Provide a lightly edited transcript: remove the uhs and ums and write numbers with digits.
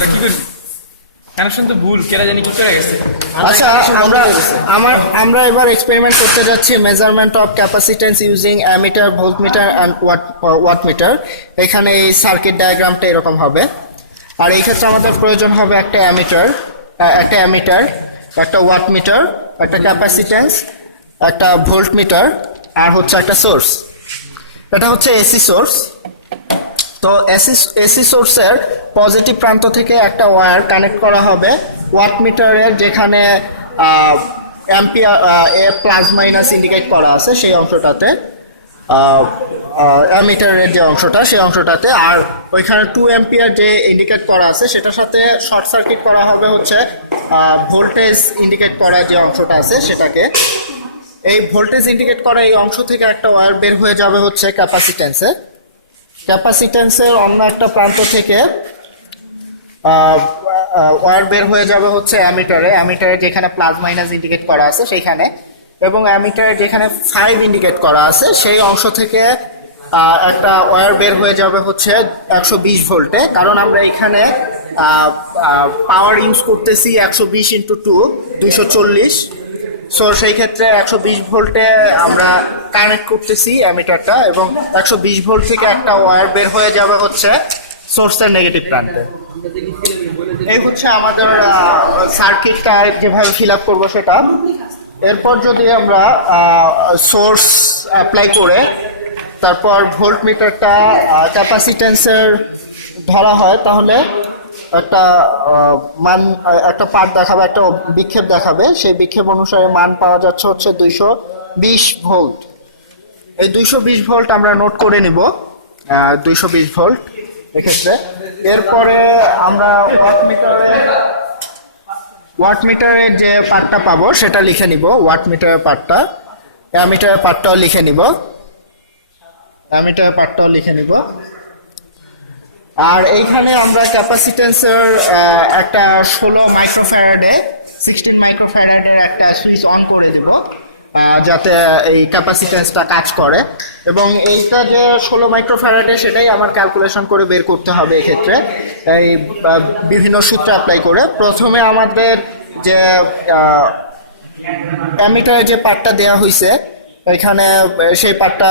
কি করবি? কানেকশন তো ভুল, কেরা জানি কি করে গেছে। আচ্ছা, আমরা এবার এক্সপেরিমেন্ট করতে যাচ্ছি measurement of capacitance using ammeter, voltmeter and wattmeter. এখানে এই সার্কিট ডায়াগ্রামটা এরকম হবে। আর এই ক্ষেত্রে আমাদের প্রয়োজন হবে একটা অ্যামিটার, একটা ওয়াটমিটার, একটা ক্যাপাসিটেন্স, একটা ভোল্টমিটার, আর হচ্ছে একটা সোর্স। এটা হচ্ছে এসি সোর্স। তো এসি সোর্সের পজিটিভ প্রান্ত থেকে একটা ওয়্যার কানেক্ট করা হবে ওয়াটমিটারের, যেখানে অ্যাম্পিয়ার এ প্লাস মাইনাস ইন্ডিকেট করা আছে সেই অংশটাতে, অ্যামিটারের যে অংশটা সেই অংশটাতে। আর ওইখানে 2 অ্যাম্পিয়ার যে ইন্ডিকেট করা আছে সেটার সাথে শর্ট সার্কিট করা হবে হচ্ছে ভোল্টেজ ইন্ডিকেট করা যে অংশটা আছে সেটাকে। এই ভোল্টেজ ইন্ডিকেট করা এই অংশ থেকে একটা ওয়্যার বের হয়ে যাবে হচ্ছে ক্যাপাসিটেন্সের অন্য একটা প্রান্ত থেকে ওয়্যার বের হয়ে যাবে হচ্ছে অ্যামিটারে যেখানে প্লাস মাইনাস ইন্ডিকেট করা আছে সেইখানে, এবং অ্যামিটারে যেখানে 5 ইন্ডিকেট করা আছে সেই অংশ থেকে একটা ওয়্যার বের হয়ে যাবে হচ্ছে 120 ভোল্টে। কারণ আমরা এখানে পাওয়ার ইউজ করতেছি 120 × 2 240। সো সেই ক্ষেত্রে 120 ভোল্টে আমরা কানেক্ট করতেছি অ্যামিটারটা, এবং 120 ভোল্ট থেকে একটা ওয়্যার বের হয়ে যাবে হচ্ছে সোর্সের নেগেটিভ প্রান্তে। এই হচ্ছে আমাদের সার্কিটটা যেভাবে ফিল আপ করবো সেটা। এরপর যদি আমরা সোর্স অ্যাপ্লাই করে তারপর ভোল্ট মিটারটা ক্যাপাসিটেন্সের ধরা হয়, তাহলে একটা মান, একটা পার্ট দেখাবে, একটা বিক্ষেপ দেখাবে। সেই বিক্ষেপ অনুসারে মান পাওয়া যাচ্ছে হচ্ছে 220 ভোল্ট। এই 220 ভোল্ট আমরা নোট করে নিব, 220 ভোল্ট এক্ষেত্রে। এরপরে আমরা ওয়াটমিটারের যে পার্টটা পাবো সেটা লিখে নিব, ওয়াটমিটারের পার্টটা। অ্যামিটারের পার্টটাও লিখে নিব। আর এইখানে আমরা ক্যাপাসিটেন্সের একটা 16 মাইক্রোফ্যারাডের একটা সুইচ অন করে দেব, যাতে এই ক্যাপাসিটেন্সটা কাজ করে। এবং এইটা যে 16 মাইক্রোফ্যারাডে সেটাই আমার ক্যালকুলেশন করে বের করতে হবে এক্ষেত্রে, এই বিভিন্ন সূত্র অ্যাপ্লাই করে। প্রথমে আমাদের যে অ্যামিটারে যে পার্টটা দেওয়া হয়েছে এখানে, সেই পার্টটা